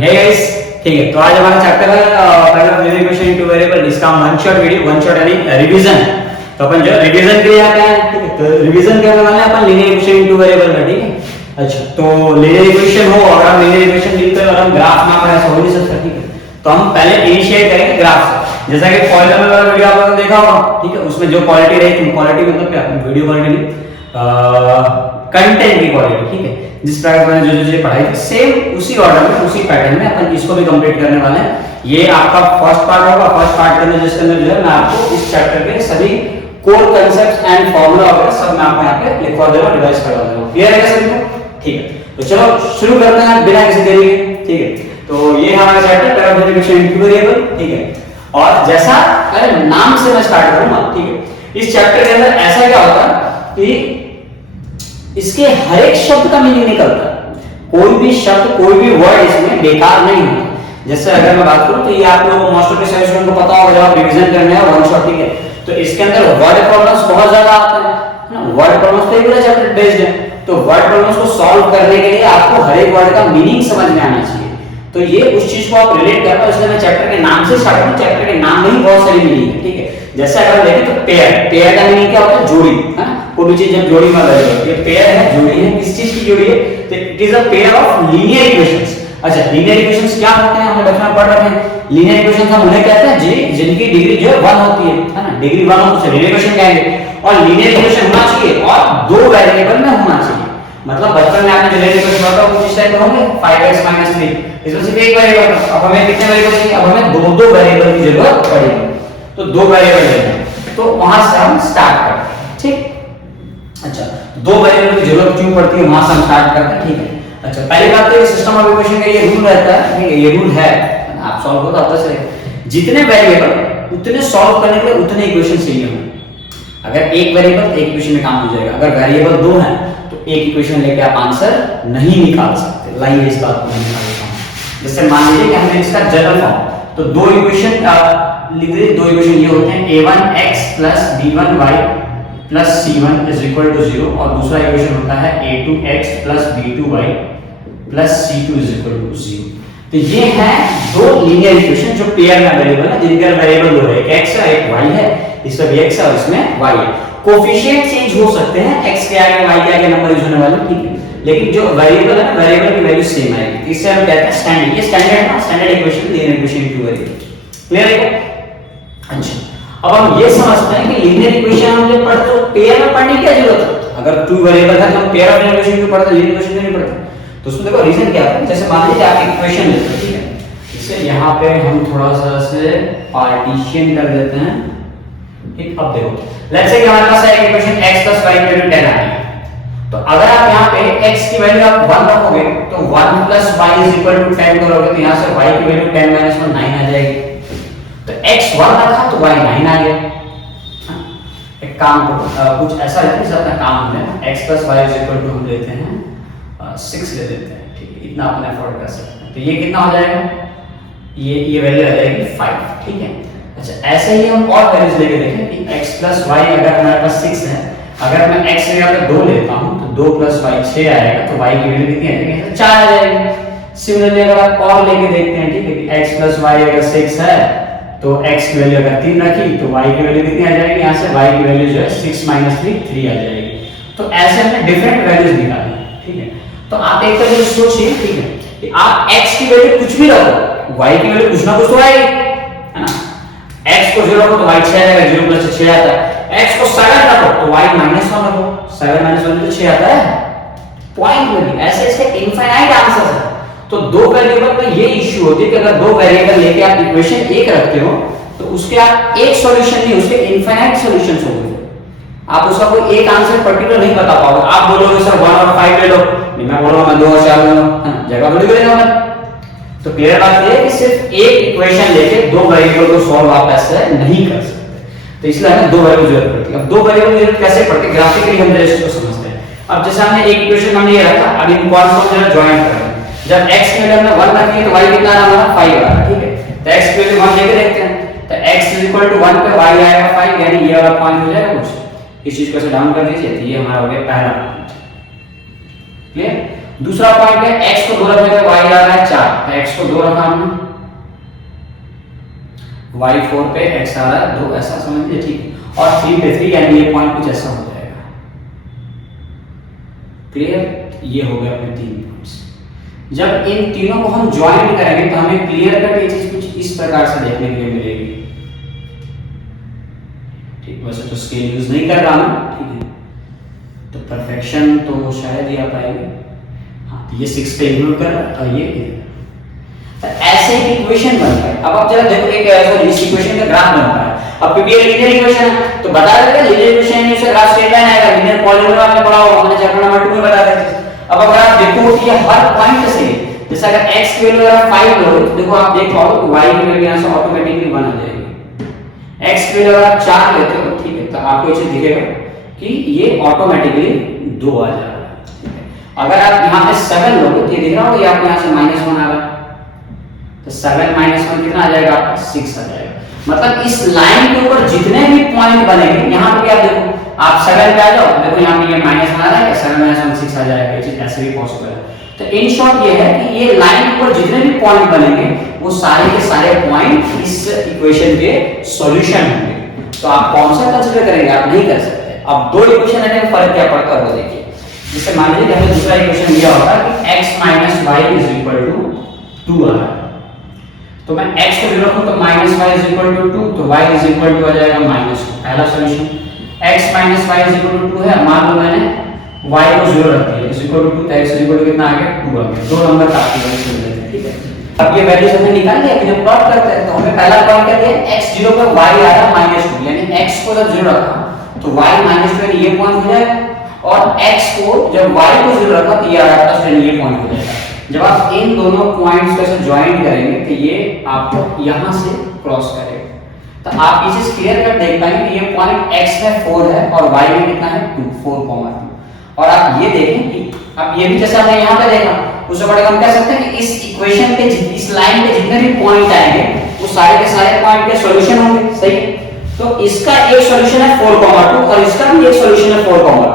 Hey guys, ठीक है। तो आज हमारा चैप्टर है पहला लिनियर इक्वेशन इनटू वेरिएबल। इसका one shot video, one shot यानी रिवीजन। तो अपन जो रिवीजन के लिए आते हैं, ठीक है। तो रिवीजन करने वाले हैं अपन लिनियर इक्वेशन इनटू वेरिएबल का, ठीक है। अच्छा, तो लिनियर इक्वेशन हो और हम लिनियर इक्वेशन लिखकर और हम ग्राफ ना बनाए, ऐसा हो नहीं सकता, ठीक है। तो हम पहले इनिशिएट करेंगे ग्राफ से। जैसा कि पॉलिनोमियल वाला वीडियो आपने देखा होगा, ठीक है। उसमें जो क्वालिटी रही थी, क्वालिटी मतलब क्या, वीडियो क्वालिटी नहीं, कंटेंट की क्वालिटी, ठीक है। जिस प्रकार मैंने जो जो पढ़ाई थी सेम उसी ऑर्डर में, उसी पैटर्न में अपन इसको भी कंप्लीट करने वाले हैं। ये आपका फर्स्ट पार्ट होगा। फर्स्ट पार्ट के अंदर जिसके अंदर जो है मैं आपको इस चैप्टर के सभी कोर कांसेप्ट्स एंड फार्मूला वगैरह सब मैं आपको यहाँ पे लिखवा दूंगा, रिवाइज करवा दूंगा। क्लियर है सभी को? ठीक है। तो चलो शुरू करते हैं बिना किसी देरी के, ठीक है। तो ये हमारा chapter linear equation into variable, ठीक है। और जैसा पहले नाम से मैं स्टार्ट करूंगा, ठीक है। इस चैप्टर के अंदर ऐसा क्या होता है कि इसके हर एक शब्द का मीनिंग निकलता है। कोई भी शब्द, कोई भी वर्ड इसमें बेकार नहीं होता। जैसे अगर मैं बात करूं तो ये आप लोगों को मोस्ट ऑफ द सेशन को पता होगा, जब आप रिवीजन करने हैं वन शॉट, ठीक है। तो इसके अंदर वर्ड प्रॉब्लम्स बहुत ज्यादा आते हैं ना। वर्ड प्रॉब्लम्स पे पूरा चैप्टर बेस्ड है। तो वर्ड प्रॉब्लम्स को सॉल्व करने के लिए आपको हर एक वर्ड का मीनिंग समझ में आना चाहिए। तो ये उस चीज को आप रिलेट कर पाओ, इसलिए मैं चैप्टर के नाम से स्टार्ट करूं। चैप्टर के नाम में ही बहुत सारी मीनिंग है, ठीक है। जैसे अगर देखें तो पेयर, पेयर का मीनिंग क्या होता है? जोड़ी, है ना। कोई भी चीज जब जोड़ी में लगे, ये पेयर है, जोड़ी है। किस चीज की जोड़ी है? तो it is a pair of linear equations. अच्छा, लीनियर इक्वेशंस क्या होते हैं? हमने बचपन में पढ़ रहे हैं। लीनियर इक्वेशंस हम उन्हें कहते हैं जिनकी डिग्री जो है 1 होती है ना। डिग्री 1 हो तो लीनियर इक्वेशन कहेंगे। और लीनियर इक्वेशन होना चाहिए और दो वेरिएबल में होना चाहिए। मतलब बचपन में आपने जो लीनियर इक्वेशन पढ़ा था वो किस टाइप के होंगे? 5x - 3। इसमें सिर्फ एक वेरिएबल था। अब हमें कितने वेरिएबल चाहिए? अब हमें दो वेरिएबल की जरूरत पड़ेगी। तो दो वेरिएबल लेंगे, तो वहां से हम स्टार्ट करते हैं, ठीक। अच्छा, दो वेरिएबल की जरूरत क्यों पड़ती है, वहां से हम स्टार्ट करते हैं, ठीक है। अच्छा, पहली बात तो सिस्टम ऑफ इक्वेशन का ये रूल रहता है, ठीक है। ये रूल है, आप सॉल्व करो तो आपको चलेगा। जितने वेरिएबल उतने सॉल्व करने के लिए उतने इक्वेशन चाहिए होंगे। अगर एक वेरिएबल एक इक्वेशन में काम हो जाएगा। अगर वेरिएबल दो हैं तो एक इक्वेशन लेके आप आंसर नहीं निकाल सकते। लाइए इस बात को निकाल देता हूं। जैसे मान लीजिए कि हमने इसका जनरल फॉर्म, तो दो इक्वेशन लिख दे। दो इक्वेशन ये होते हैं a1x + b1y + c1 = 0 और दूसरा इक्वेशन होता है a2x + b2y + c2 = 0। तो ये है दो लीनियर इक्वेशन जो पेयर में वेरिएबल है, जिनके वेरिएबल दो है, एक x है एक y है। इसमें भी x है और इसमें y है। कोफिशिएंट चेंज हो सकते हैं, x के आगे y के आगे नंबर यूज होने वाले, ठीक है। लेकिन जो वेरिएबल है ना, वेरिएबल की वैल्यू सेम आएगी। इससे हम कहते हैं स्टैंडर्ड। ये स्टैंडर्ड ना, standard equation linear equation into variable. Clear है? अच्छा, अब हम ये समझते हैं कि लीनियर इक्वेशन हम जब पढ़ते तो पेयर में पढ़ने की क्या जरूरत है? अगर टू वेरिएबल है तो हम पेयर ऑफ लीनियर इक्वेशन क्यों पढ़ते हैं, लीनियर इक्वेशन क्यों नहीं पढ़ते? तो उसमें देखो रीजन क्या है। जैसे मान लीजिए आप एक इक्वेशन लेते हैं, ठीक है। इसे यहां पे हम थोड़ा सा से पार्टीशन कर देते हैं, ठीक। अब देखो, लेट्स से कि हमारे पास है एक इक्वेशन x + y = 10 आ रही है। तो अगर आप यहां पे x की वैल्यू आप 1 रखोगे तो 1 + y = 10 करोगे तो यहां से y की वैल्यू 10 - 1 9 आ जाएगी। तो x 1 रखा तो y 9 आ गया। एक काम कुछ ऐसा है कि अपना काम में x + y = हम लेते हैं 6 ले लेते हैं, ठीक है। इतना अपन अफोर्ड कर सकते हैं। तो ये कितना हो जाएगा? ये वैल्यू आ जाएगी 5, ठीक है। अच्छा, ऐसे ही हम और वैल्यूज लेके देखें कि x + y अगर हमारे पास 6 है, अगर मैं x की जगह पे 2 लेता हूं तो 2 + y 6 आएगा, तो y की वैल्यू कितनी आ जाएगी? 4 आ जाएगी। सिमिलरली अगर आप और लेके देखते हैं, ठीक है, कि x + y अगर 6 है तो x की वैल्यू अगर 3 रखी तो y की वैल्यू कितनी आ जाएगी? यहां से y की वैल्यू जो है 6 - 3 3 आ जाएगी। तो ऐसे हमने डिफरेंट वैल्यूज निकाली, ठीक है। तो आप एक तरह से सोचिए, ठीक है, कि आप x की वैल्यू कुछ भी रखो, y की वैल्यू कुछ ना कुछ तो आएगी, है ना। x को 0 रखो तो y 6 आएगा, 0 + 6 आता है। x को 7 रखो तो y - 1 रखो, 7 - 1 तो 6 आता है। पॉइंट वैल्यू ऐसे इसके इनफाइनाइट आंसर है। तो दो वेरिएबल में ये इश्यू होती है कि अगर दो वेरिएबल लेके आप इक्वेशन एक रखते हो तो उसके आप एक सॉल्यूशन नहीं, उसके इनफाइनाइट सॉल्यूशंस होंगे। आप उसका कोई एक आंसर पर्टिकुलर नहीं बता पाओगे। आप बोलोगे सर 1 और 5 ले लो, मैं बोलूंगा मैं 2 और 4 लूंगा, जगह थोड़ी करेगा मैं। तो क्लियर बात ये है कि सिर्फ एक इक्वेशन लेके दो वेरिएबल को सॉल्व आप ऐसे नहीं कर सकते। तो इसलिए हमें दो वेरिएबल की जरूरत पड़ती है। अब दो वेरिएबल की जरूरत कैसे पड़ती है? ग्राफिकली हम इसको समझते हैं। अब जैसे हमने एक इक्वेशन हमने ये रखा, अब इन कॉन्स को जरा ज्वाइन करें। जब x की वैल्यू हमने 1 रखी तो y कितना आ रहा है? 5 आ रहा है, ठीक है। तो x की वैल्यू 1 लेके देखते हैं। तो x = 1 पे y आएगा 5, यानी ये वाला पॉइंट हो जाएगा कुछ। इस चीज को ऐसे डाउन कर दीजिए, तो ये हमारा हो गया पहला पॉइंट। क्लियर? दूसरा पॉइंट है x को 2 रखने पे y आ रहा है 4, तो x को 2 रखा हमने, y 4 पे x आ रहा है 2, ऐसा समझ लीजिए, ठीक है। और 3 पे 3, यानी ये पॉइंट कुछ ऐसा हो जाएगा। क्लियर? ये हो गया अपने 3 पॉइंट्स। जब इन तीनों को हम ज्वाइन करेंगे तो हमें क्लियर कट ये चीज कुछ इस प्रकार से देखने के लिए मिलेगी। ठीक, वैसे तो स्केल यूज नहीं कर रहा मैं, ठीक है, तो परफेक्शन तो शायद ही आ पाएगी। हाँ, ये 6 पे इंक्लूड कर रहा है और ये तो ऐसे एक इक्वेशन बनता है। अब आप जरा देखो, एक इस इक्वेशन का ग्राफ बनता है। अब क्योंकि ये लीनियर इक्वेशन है तो बता देगा लीनियर इक्वेशन में से ग्राफ स्ट्रेट लाइन आएगा, लीनियर पॉलीनॉमियल आपने पढ़ा होगा, हमने चैप्टर नंबर 2 में बताया था। अब अगर आप देखो कि ये हर पॉइंट से, जैसे अगर x की वैल्यू अगर 5 लो, देखो आप देख पाओ कि y की वैल्यू यहां से ऑटोमेटिकली 1 आ जाएगी। x की वैल्यू अगर आप 4 लेते हो, ठीक है, तो आपको ये चीज दिखेगा कि ये ऑटोमेटिकली 2 आ जाएगा। अगर आप यहां पे 7 लोगे तो ये दिख रहा होगा, ये आपको यहां से -1 आ रहा है, तो 7 - 1 कितना आ जाएगा आपका? 6 आ जाएगा। मतलब इस लाइन के ऊपर जितने भी पॉइंट बनेंगे, यहां पे आप देखो, आप 7 पे आ जाओ, देखो यहां पे ये -1 आ रहा है, 7 - 1 6 आ जाएगा। ये चीज ऐसे भी पॉसिबल है। तो इन शॉर्ट ये है कि ये लाइन के ऊपर जितने भी पॉइंट बनेंगे वो सारे के सारे पॉइंट इस इक्वेशन के सॉल्यूशन होंगे। तो आप कौन सा कंसीडर करेंगे? आप नहीं कर सकते। अब दो इक्वेशन है, फर्क क्या पड़ता है वो देखिए। जैसे मान लीजिए हमें दूसरा इक्वेशन दिया होता है कि x - y = 2 आ रहा है, तो मैं x को 0 रखूं तो -y = 2, तो y = आ जाएगा -2। पहला सॉल्यूशन। x - y = 2 है, मान लो मैंने y को 0 रख दिया, = 2, तो x = कितना आ गया? 2 आ गया। दो नंबर काफी बड़े चल रहे हैं, ठीक है। अब ये वैल्यूज हमने निकाल लिया, जब प्लॉट करते हैं तो हमें पहला पॉइंट क्या दिया? x 0 पर y आ रहा है -2, यानी x को जब 0 रखा तो y -2 यानी ये पॉइंट हो जाएगा, और x को जब y को 0 रखा तो ये आ रहा था, यानी ये पॉइंट हो जाएगा। जब आप इन दोनों पॉइंट्स को ऐसे ज्वाइन करेंगे तो ये आपको यहां से क्रॉस करेगा, तो आप ये चीज क्लियर कट देख पाएंगे कि ये पॉइंट x में 4 है और y में कितना है? 2, 4, 2। और आप ये देखें कि अब ये भी जैसे हमने यहां पे देखा, उससे बड़े हम कह सकते हैं कि इस इक्वेशन के इस लाइन पे जितने भी पॉइंट आएंगे वो सारे के सारे पॉइंट के सॉल्यूशन होंगे, सही। तो इसका एक सॉल्यूशन है 4, 2 और इसका भी एक सॉल्यूशन है 4, 2।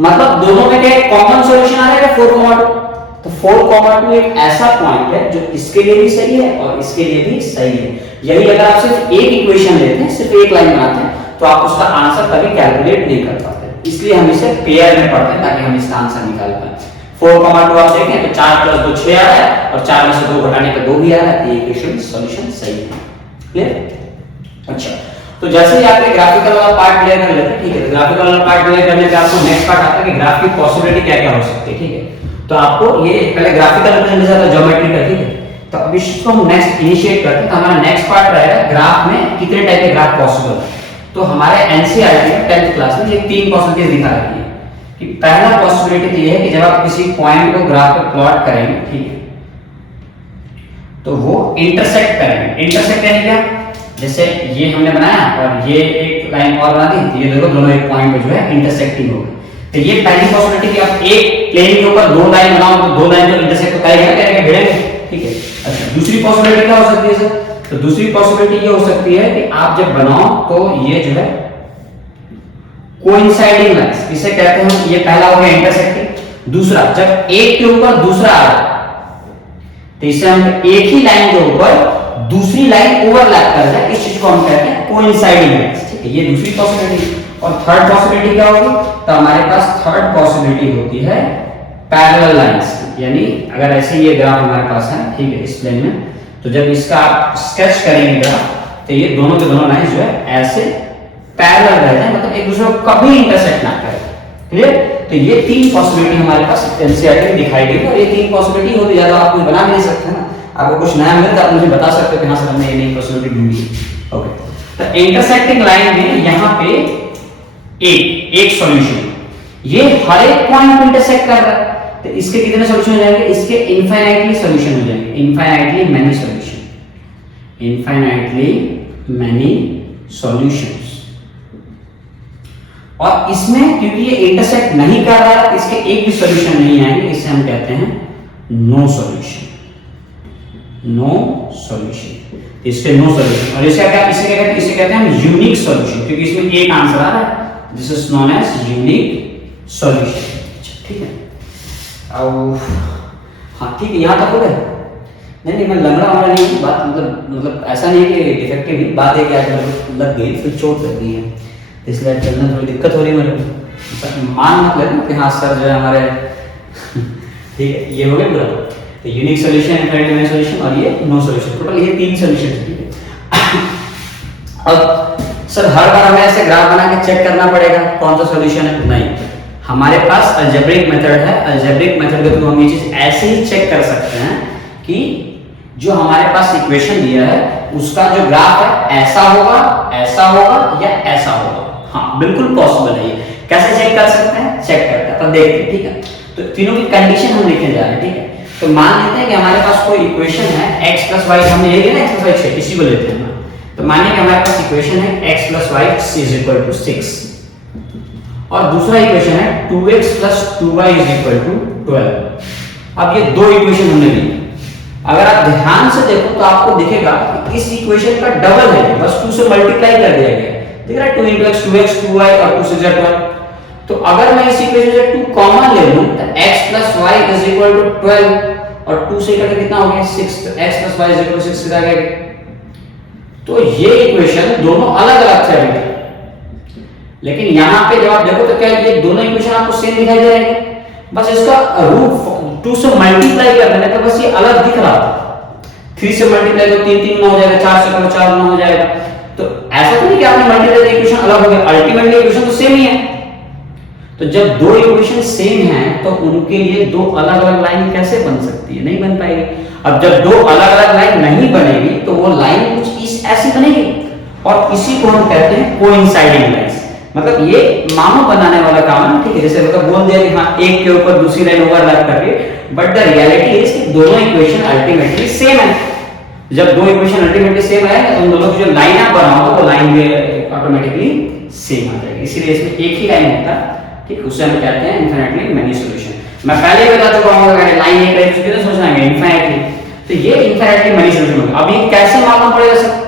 मतलब दोनों में क्या कॉमन सॉल्यूशन आ रहा है 4, 2। तो 4, 2 एक ऐसा पॉइंट है जो इसके लिए भी सही है और इसके लिए भी सही है। यही अगर आप सिर्फ एक इक्वेशन लेते हैं, सिर्फ एक लाइन बनाते हैं, तो आप उसका आंसर कभी कैलकुलेट नहीं कर पाते। इसलिए हम इसे पेयर में पढ़ते हैं ताकि हम इसका आंसर निकाल पाए। 4, 2 आप देखें तो 4 + 2 6 आ रहा है, और 4 में से 2 घटाने पे 2 भी आ रहा है, तो ये इक्वेशन सॉल्यूशन सही है। क्लियर? अच्छा, तो जैसे ही आपके ग्राफिकल वाला पार्ट क्लियर कर लेते हैं, ठीक है, तो ग्राफिकल वाला पार्ट क्लियर करने पे आपको नेक्स्ट पार्ट आता है कि ग्राफ की पॉसिबिलिटी क्या-क्या हो सकती है, ठीक है। तो आपको ये पहले ग्राफिकल रिप्रेजेंटेशन था, ज्योमेट्री का, ठीक है। तो अब इसको हम नेक्स्ट इनिशिएट करते हैं, तो हमारा नेक्स्ट पार्ट रहेगा ग्राफ में कितने टाइप के ग्राफ पॉसिबल है। तो हमारे एनसीईआरटी में 10th क्लास में ये 3 पॉसिबिलिटीज दिखा रखी है कि पहला पॉसिबिलिटी ये है कि जब आप किसी पॉइंट को ग्राफ पे प्लॉट करेंगे, ठीक है, तो वो इंटरसेक्ट करेंगे। इंटरसेक्ट यानी क्या? जैसे ये हमने बनाया और ये एक लाइन और बना दी, तो ये देखो दोनों एक पॉइंट पे जो है इंटरसेक्टिंग हो गए। तो ये पहली पॉसिबिलिटी कि आप एक प्लेन के ऊपर 2 लाइन बनाओ तो 2 लाइन जो इंटरसेक्ट करेंगे करेंगे भिड़ेंगे, ठीक है। अच्छा, दूसरी पॉसिबिलिटी क्या हो सकती है सर? तो दूसरी पॉसिबिलिटी ये हो सकती है कि आप जब बनाओ तो ये जो है कोइंसाइडिंग लाइंस, इसे कहते हैं, ये पहला हो गया इंटरसेक्टिंग। दूसरा, जब एक के ऊपर दूसरा आ रहा है तो इसे हम एक ही लाइन के ऊपर दूसरी लाइन ओवरलैप कर रहा है, इस चीज को हम कहते हैं कोइंसाइडिंग लाइंस, ठीक है। ये दूसरी पॉसिबिलिटी। और थर्ड पॉसिबिलिटी क्या होगी? तो हमारे पास थर्ड पॉसिबिलिटी होती है पैरेलल लाइंस, यानी अगर ऐसे ये ग्राफ हमारे पास है, ठीक है, इस प्लेन में, तो जब इसका आप स्केच करेंगे ग्राफ तो ये दोनों के दोनों लाइंस जो है ऐसे पैरेलल रहते हैं, मतलब एक दूसरे को कभी इंटरसेक्ट ना करें। क्लियर? तो ये 3 पॉसिबिलिटी हमारे पास एनसीईआरटी में दिखाई गई, और ये 3 पॉसिबिलिटी होती ज्यादा आप कुछ बना भी नहीं सकते ना। आपको कुछ नया मिले तो आप मुझे बता सकते हो कि हां सर हमने ये नई पॉसिबिलिटी ढूंढी है। ओके, तो इंटरसेक्टिंग लाइन में यहां पे एक सॉल्यूशन, ये हर एक पॉइंट को इंटरसेक्ट कर रहा है, तो इसके कितने सॉल्यूशन हो जाएंगे? इसके इनफाइनाइटली सॉल्यूशन हो जाएंगे, infinitely many solution, infinitely many solutions. और इसमें क्योंकि ये इंटरसेक्ट नहीं कर रहा है, इसके एक भी सॉल्यूशन नहीं आएंगे, इसे हम कहते हैं नो सॉल्यूशन, नो सॉल्यूशन। इसके नो सॉल्यूशन। और इसे क्या कहते हैं हम यूनिक सॉल्यूशन, क्योंकि इसमें एक आंसर आ रहा है, this is known as unique solution. ठीक है। और हाँ ठीक है, यहाँ तक हो गया। नहीं नहीं, मैं लंगड़ा वाला नहीं हूँ, बात मतलब ऐसा नहीं है कि डिफेक्टिव नहीं, बात है कि आज मेरे को लग गई, फिर चोट लग गई है, इसलिए चलने थोड़ी दिक्कत हो रही है मेरे को। मान मत लेना कि हाँ सर जो है हमारे ठीक है, ये हो गया पूरा। तो यूनिक सोल्यूशन, इनफाइनाइट सोल्यूशन और ये नो सोल्यूशन, टोटल ये 3 सोल्यूशन। ठीक है, अब सर हर बार हमें ऐसे ग्राफ बना के चेक करना पड़ेगा कौन सा सोल्यूशन है? नहीं, हमारे पास अलजेब्रिक मेथड है। अलजेब्रिक मेथड के थ्रू हम ये चीज ऐसे ही चेक कर सकते हैं कि जो हमारे पास इक्वेशन दिया है उसका जो ग्राफ है ऐसा होगा या ऐसा होगा। हाँ बिल्कुल पॉसिबल है। ये कैसे चेक कर सकते हैं? चेक करते हैं, तब देखते हैं। ठीक है, तो तीनों की कंडीशन हम लिखने जा रहे हैं। ठीक है, तो मान लेते हैं कि हमारे पास कोई इक्वेशन है x + y, हमने ये लिया ना x + y 6, इसी को लेते हैं। तो मानिए कि हमारे पास इक्वेशन है x + y = 6 और दूसरा इक्वेशन है 2x + 2y = 12। अब ये दो इक्वेशन हमने ली, अगर आप ध्यान से देखो तो आपको दिखेगा कि इस इक्वेशन का डबल है, बस 2 से मल्टीप्लाई कर दिया गया। दिख रहा है 2 × x 2x 2y और 2 6 12। तो अगर मैं इस इक्वेशन से 2 कॉमन ले लूं तो x + y = 12 और 2 से कट कितना हो गया 6, तो x + y = 6 कितना आ गया। तो ये इक्वेशन दोनों अलग-अलग थे अभी, लेकिन यहां पे जब आप देखो तो क्या ये दोनों इक्वेशन आपको सेम दिखाई दे रहे हैं, बस इसका रूट 2 से मल्टीप्लाई कर देने तो बस ये अलग दिख रहा था। 3 से मल्टीप्लाई तो 3 3 गुना हो जाएगा, 4 से करो 4 गुना हो जाएगा। तो ऐसा तो नहीं कि आपने मल्टीप्लाई इक्वेशन अलग हो गया, अल्टीमेटली इक्वेशन तो सेम ही है। तो जब दो इक्वेशन सेम हैं तो उनके लिए दो अलग-अलग लाइन कैसे बन सकती है? नहीं बन पाएगी। अब जब दो अलग-अलग लाइन नहीं बनेगी तो वो लाइन कुछ इस ऐसी बनेगी और इसी को हम कहते हैं कोइंसाइडिंग लाइंस। मतलब ये मानो बनाने वाला काम है। ठीक है, जैसे मतलब बोल दिया कि हाँ एक के ऊपर दूसरी लाइन ओवरलैप करके, बट द रियलिटी इज कि दोनों इक्वेशन अल्टीमेटली सेम है। जब दो इक्वेशन अल्टीमेटली सेम है तो उन दोनों की जो लाइन आप बनाओगे वो लाइन भी ऑटोमेटिकली सेम आ जाएगी। इसीलिए इसमें एक ही लाइन होता है। ठीक, उसे हम कहते हैं इनफिनिटली मेनी सॉल्यूशन। मैं पहले ही बता चुका हूं, मैंने लाइन एक रही तो सोचना है इनफिनिटली, तो ये इनफिनिटली मेनी सॉल्यूशन होगा। अब ये कैसे मालूम पड़ेगा सर?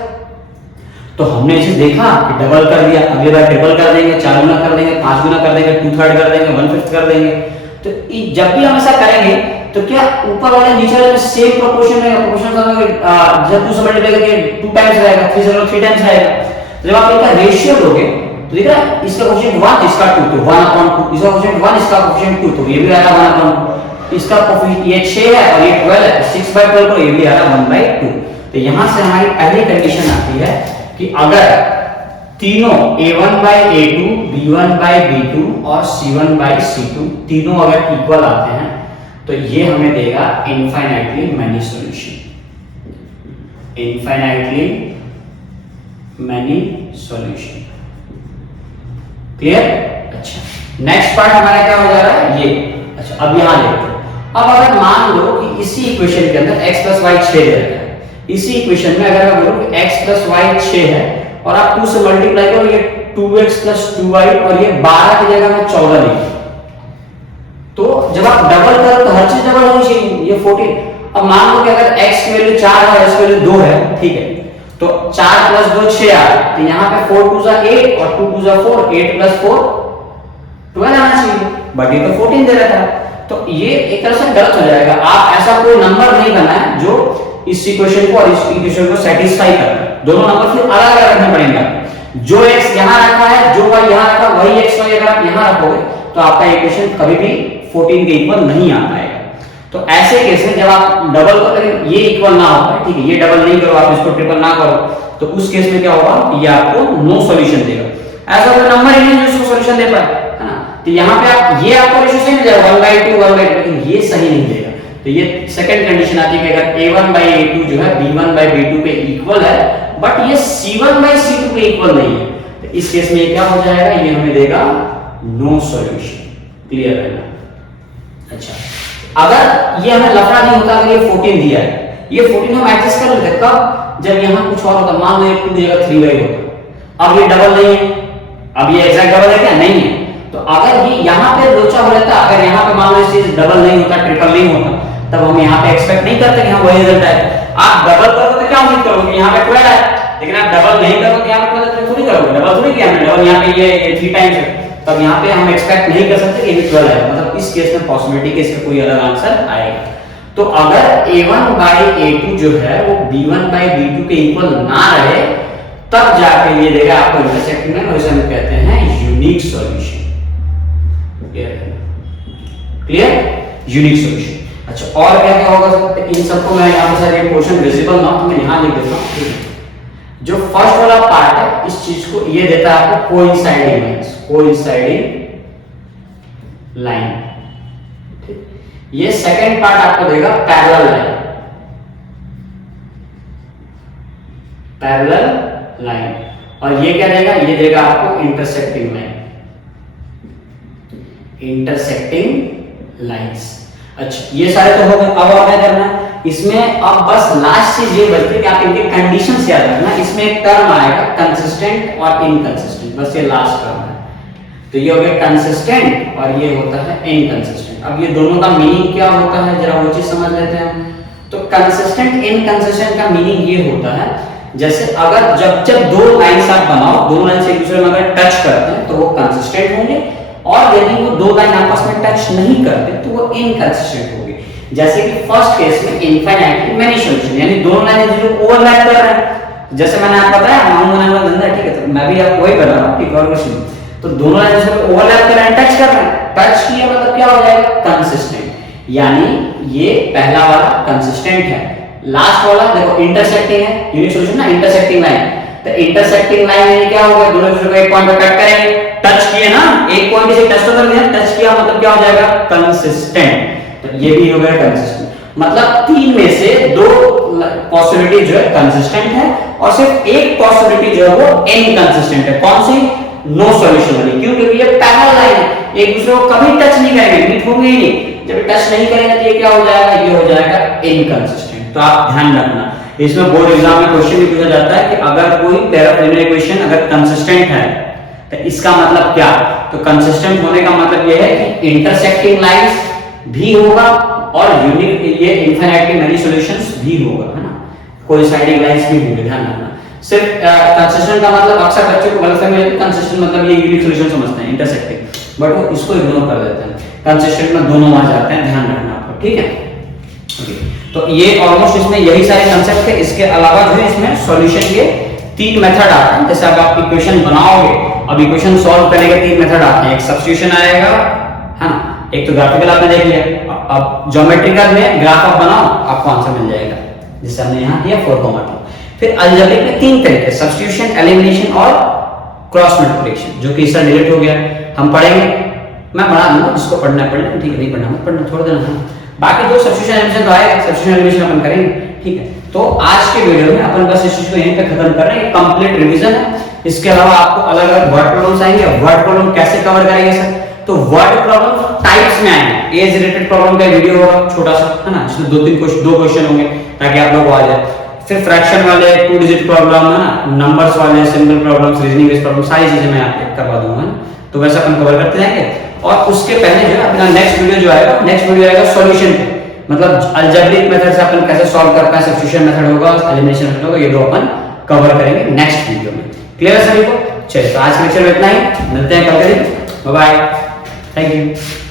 तो हमने इसे देखा कि डबल कर दिया, अगली बार ट्रिपल कर देंगे, 4 गुना कर देंगे, 5 गुना कर देंगे, 2/3 कर देंगे, 1/5 कर देंगे। तो जब भी हम ऐसा करेंगे तो क्या ऊपर वाले नीचे वाले में सेम प्रोपोर्शन रहेगा? प्रोपोर्शन का जब 2 से मल्टीप्लाई करके 2 टाइम्स रहेगा, 3 से 3 टाइम्स आएगा। जब आप इनका रेशियो लोगे तो दिख रहा है इसका कोएफिशिएंट 1, इसका 2, तो 1/2, इसका कोएफिशिएंट 1, इसका कोएफिशिएंट 2, तो ये भी आएगा 1/2। इसका कोएफिशिएंट ये 6 है और ये 12 है, 6/12 को ये भी आएगा 1/2। तो यहां से हमारी पहली कंडीशन आती है कि अगर तीनों a1/a2, b1/b2 और c1/c2 तीनों अगर इक्वल आते हैं तो ये हमें देगा infinitely many solution. Infinitely many solution. Clear? अच्छा, नेक्स्ट पार्ट हमारा क्या हो जा रहा है ये। अच्छा, अब यहां देखते हैं। अब अगर मान लो कि इसी इक्वेशन के अंदर x + y 6 दे रखा है, इसी इक्वेशन में अगर मैं बोलूं कि x + y 6 है और आप 2 से मल्टीप्लाई करो, ये 2x + 2y और ये 12 की जगह में 14 लिखो, तो जब आप डबल करो तो हर चीज डबल होनी चाहिए। ये 14। अब मान लो कि अगर x की वैल्यू 4 है, x की वैल्यू 2 है, ठीक है, तो 4 + 2 6 आ रहा है, तो यहां पे 4 2 = 8 और 2 2 = 4, 8 + 4 12 आना चाहिए, बट ये तो 14 दे रहा था। तो ये एक तरह से गलत हो जाएगा। आप ऐसा कोई नंबर नहीं करना है जो इस इक्वेशन को और इस इक्वेशन को सेटिस्फाई कर। दोनों नंबर फिर अलग अलग रखने पड़ेंगे। जो x यहां रखा है, जो y यहां रखा, वही x y अगर आप यहां रखोगे तो आपका इक्वेशन कभी भी 14 के इक्वल नहीं आ पाएगा। तो ऐसे केस में जब आप डबल करो, ये इक्वल ना हो पाए, ठीक है, ये डबल नहीं करो, आप इसको ट्रिपल ना करो, तो उस केस में क्या होगा, ये आपको नो सॉल्यूशन देगा। ऐसा कोई नंबर ही नहीं जो इसको सॉल्यूशन दे पाए, है ना। तो यहाँ पे आप ये आपको रेशियो सही मिल जाएगा 1/2 1/2, लेकिन ये सही नहीं देगा। तो ये सेकंड कंडीशन आती है कि अगर a1/a2 जो है b1/b2 पे इक्वल है, बट ये c1/c2 पे इक्वल नहीं है, तो इस केस में ये क्या हो जाएगा, ये हमें देगा नो सॉल्यूशन। क्लियर है ना? अच्छा, अगर ये हमें लफड़ा नहीं होता, अगर ये 14 दिया है, ये 14 हम एडजस्ट कर लेते कब, जब यहां कुछ और होता, मान लो ये 2 की जगह 3y होता। अब ये डबल नहीं है, अब ये एग्जैक्ट डबल है क्या? नहीं है। तो अगर ये यहां पे लोचा हो जाता, अगर यहां पे मान लो इस डबल नहीं होता, ट्रिपल नहीं होता, तब हम यहां पे एक्सपेक्ट नहीं करते कि हां वही रिजल्ट आए। आप डबल करोगे तो क्या उम्मीद करोगे, यहां पे 12 है, लेकिन आप डबल नहीं करोगे, यहां पे 12 थोड़ी करोगे, डबल थोड़ी किया हमने, डबल यहां पे ये 3 टाइम्स है, तब यहाँ पे हम एक्सपेक्ट नहीं कर सकते कि ये भी 12 आएगा, मतलब इस केस में पॉसिबिलिटी के इसका कोई अलग आंसर आएगा। तो अगर a1 बाई a2 जो है वो b1 बाई b2 के इक्वल ना रहे तब जाके ये देगा आपको इंटरसेक्टिंग लाइन, और इसे हम कहते हैं unique solution. Clear, unique solution. अच्छा और क्या क्या होगा, इन सबको मैं यहाँ पे सारे पोर्शन विजिबल ना तो मैं यहाँ लिख देता हूँ। जो फर्स्ट वाला पार्ट है इस चीज को ये देता है आपको कोइंसाइडिंग लाइंस, कोइंसाइडिंग लाइन। ये सेकंड पार्ट आपको देगा पैरेलल लाइन, पैरेलल लाइन। और ये क्या देगा, ये देगा आपको इंटरसेक्टिंग लाइन, इंटरसेक्टिंग लाइंस। अच्छा ये सारे तो हो गए। अब और क्या करना है इसमें, अब बस लास्ट चीज ये बचती है कि आप इनके कंडीशंस याद रखना। इसमें एक टर्म आएगा कंसिस्टेंट और इनकंसिस्टेंट, बस ये लास्ट टर्म है। तो ये हो गया कंसिस्टेंट और ये होता है इनकंसिस्टेंट। अब ये दोनों का मीनिंग क्या होता है जरा वो चीज समझ लेते हैं। तो कंसिस्टेंट इनकंसिस्टेंट का मीनिंग ये होता है जैसे अगर जब दो लाइंस आप बनाओ, दोनों लाइंस एक दूसरे में अगर टच करते हैं तो वो कंसिस्टेंट होंगे, और यदि वो दो लाइन आपस में टच नहीं करते तो वो इनकंसिस्टेंट होंगे। जैसे कि फर्स्ट केस में इनफाइनाइटली मेनी सॉल्यूशन, यानी दोनों लाइन जो ओवरलैप कर रहे हैं। जैसे मैंने आपको बताया माउंट बनाने वाला धंधा, ठीक है, तो मैं भी आपको वही बता रहा हूं, ठीक, और कुछ नहीं। तो दोनों लाइन से ओवरलैप कर रहे हैं, टच कर रहे हैं, टच किया मतलब क्या हो जाएगा, कंसिस्टेंट। यानी ये पहला वाला कंसिस्टेंट है, लास्ट वाला देखो इंटरसेक्टिंग है, यूनिक सॉल्यूशन ना, इंटरसेक्टिंग लाइन। तो इंटरसेक्टिंग लाइन यानी क्या होगा, दोनों दूसरे को एक पॉइंट पे कट करेंगे, टच किए ना, एक पॉइंट से टच कर दिया, टच किया मतलब क्या हो जाएगा, कंसिस्टेंट। तो ये भी हो गया कंसिस्टेंट, मतलब तीन में से दो पॉसिबिलिटी जो है कंसिस्टेंट है और सिर्फ एक पॉसिबिलिटी जो है वो इनकंसिस्टेंट है। कौन सी, नो सॉल्यूशन वाली। क्यों, क्योंकि ये पैरेलल लाइन है, एक दूसरे को कभी टच नहीं करेंगे, मीट होंगे ही नहीं। जब टच नहीं करेंगे तो ये क्या हो जाएगा, ये हो जाएगा इनकंसिस्टेंट। तो आप ध्यान रखना, इसमें बोर्ड एग्जाम में क्वेश्चन भी पूछा जाता है कि अगर कोई पैरालिनियर इक्वेशन अगर कंसिस्टेंट है तो इसका मतलब क्या। तो कंसिस्टेंट होने का मतलब यह है कि इंटरसेक्टिंग लाइंस भी होगा और यूनिक ये इनफाइनाइटली मेनी सॉल्यूशंस भी होगा, है ना, कोइंसाइडिंग लाइंस भी होंगे। ध्यान रखना, सिर्फ कंसिस्टेंट का मतलब अक्सर बच्चे को गलतफहमी है कि कंसिस्टेंट मतलब ये यूनिक सॉल्यूशन समझते हैं, इंटरसेक्टिंग, बट वो इसको इग्नोर कर देते हैं। कंसिस्टेंट में दोनों आ जाते हैं, ध्यान रखना आपको, ठीक है। तो ये ऑलमोस्ट इसमें यही सारे कांसेप्ट है। इसके अलावा जो है इसमें सॉल्यूशन के तीन मेथड आते हैं। जैसे अब आप इक्वेशन बनाओगे, अब इक्वेशन सॉल्व करने के तीन मेथड आते हैं। एक सब्स्टिट्यूशन आएगा, है ना, एक तो ग्राफिकल आपने देख लिया, अब ज्योमेट्रिकल में ग्राफ आप बनाओ, आपको आंसर मिल जाएगा, जैसे हमने यहाँ किया 4,2। फिर अलजेब्रिक में तीन तरीके, सब्स्टिट्यूशन, एलिमिनेशन और क्रॉस मल्टीप्लिकेशन, जो कि इसका डिलीट हो गया। हम पढ़ेंगे, मैं पढ़ा दूंगा, जिसको पढ़ना है पढ़ना, ठीक है, नहीं पढ़ना मत पढ़ना, छोड़ देना। बाकी जो सब्स्टिट्यूशन एलिमिनेशन तो आएगा, सब्स्टिट्यूशन एलिमिनेशन अपन करेंगे, ठीक है। तो आज के वीडियो में अपन बस इस चीज को यहीं पे खत्म कर रहे हैं, कंप्लीट रिवीजन है। इसके अलावा आपको अलग अलग वर्ड प्रॉब्लम्स आएंगे। वर्ड प्रॉब्लम कैसे कवर करेंगे सर, तो वर्ड प्रॉब्लम टाइप्स में आएंगे। एज रिलेटेड प्रॉब्लम का वीडियो होगा छोटा सा, है ना, इसमें दो क्वेश्चन होंगे ताकि आप लोग को आ जाए। फिर फ्रैक्शन वाले 2 डिजिट प्रॉब्लम, है ना, नंबर्स वाले simple problems, reasoning based problem, सारी चीजें मैं आपको करवा दूंगा। तो वैसा अपन कवर करते जाएंगे। और उसके पहले जो है अपना नेक्स्ट वीडियो जो आएगा, नेक्स्ट वीडियो आएगा सॉल्यूशन पे, मतलब अलजेब्रिक मेथड से अपन कैसे सॉल्व कर पाए, सब्स्टिट्यूशन मेथड होगा, एलिमिनेशन मेथड होगा, ये दो अपन कवर करेंगे नेक्स्ट वीडियो में। क्लियर है सभी को? चलिए, तो आज के लेक्चर में इतना ही, मिलते हैं कल के दिन, बाय बाय, थैंक यू।